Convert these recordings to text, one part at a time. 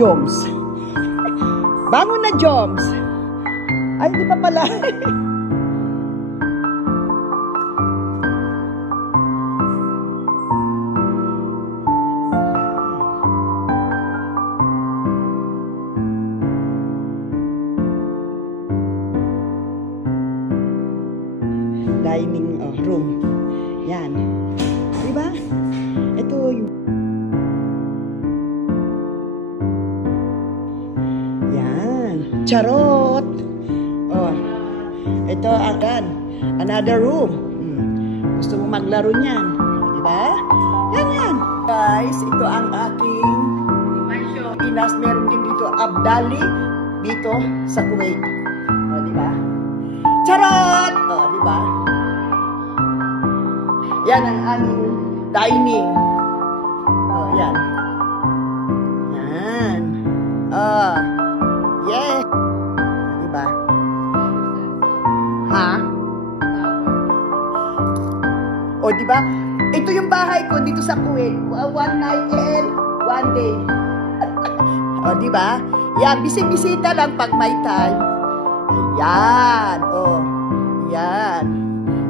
Joms. Bangon na, Joms. Ay, hindi pa pala. Dining room. Yan. Diba? Ito yung... Yan. Charot! Oh. Ito ang another room. Gusto mo maglaro niyan. Diba? Yan yan. Guys, ito ang aking Pinas. Meron din dito Abdali dito sa Kuwait. Oh, diba? Charot! Oh, diba? Yan ang aming dining. Oh, yan. Yan. Oh. Yes. Diba? Ha? O, diba? Ito yung bahay ko dito sa Kuwait. One night and one day. O, diba? Yan. Bisita lang pag may time. Ayan. O. Yan.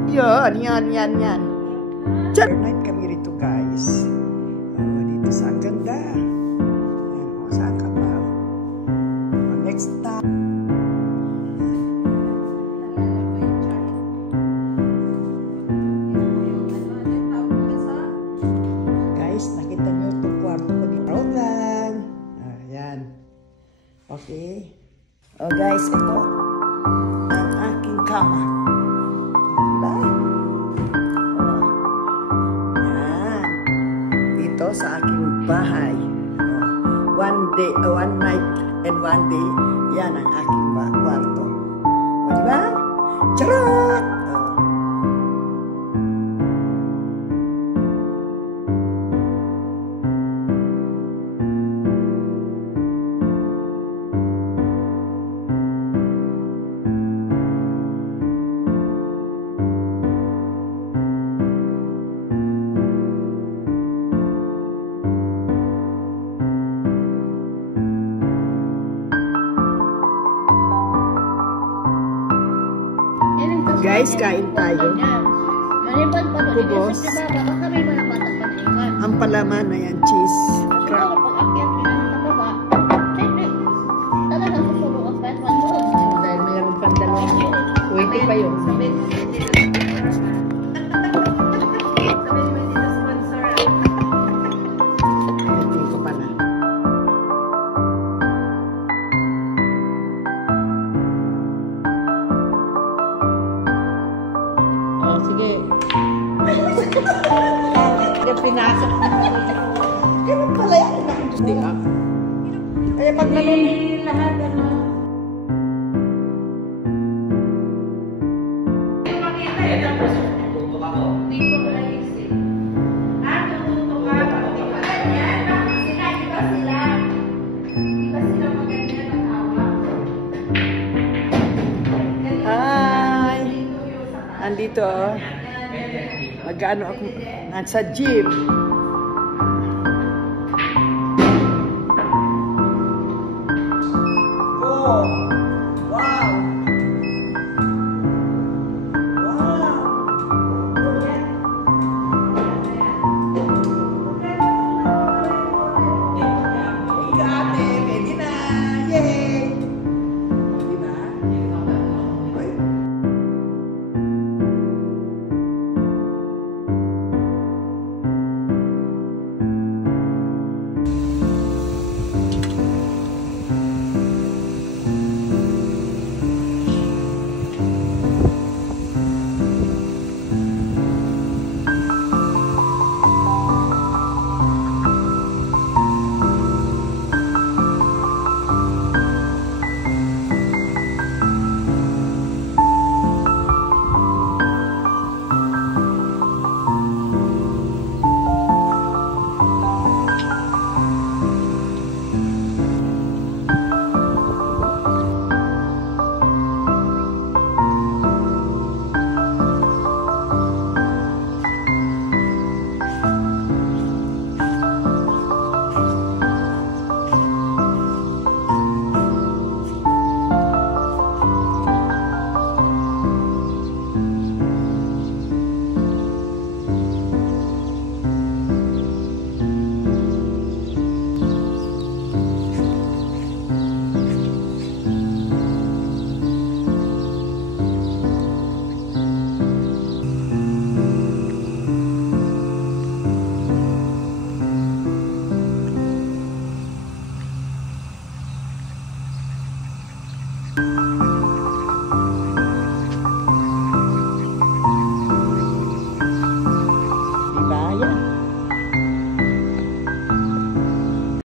Yan. Night kami rito, guys. Dito sa ganda. Saan ka pa? Next time. Guys, nakita nyo itong kwarto ko dito. Rogan. Ayan. Okay. Oh, guys, ito ang aking kama. Sa aking bahay. One night and one day, yan ang aking kwarto. O, diba? Charot! Guys, kain tayo. Kubos. Ang palaman na yan, cheese. Crab. Dahil mayroon pang dalawang. Wait pa yun. Ito pala. Sige. Kaya pinasok na. Ganun pala yan. Hindi ka. Kaya pag nanon lahat ano. Dito, mag-ano ako, nasa gym. Oh.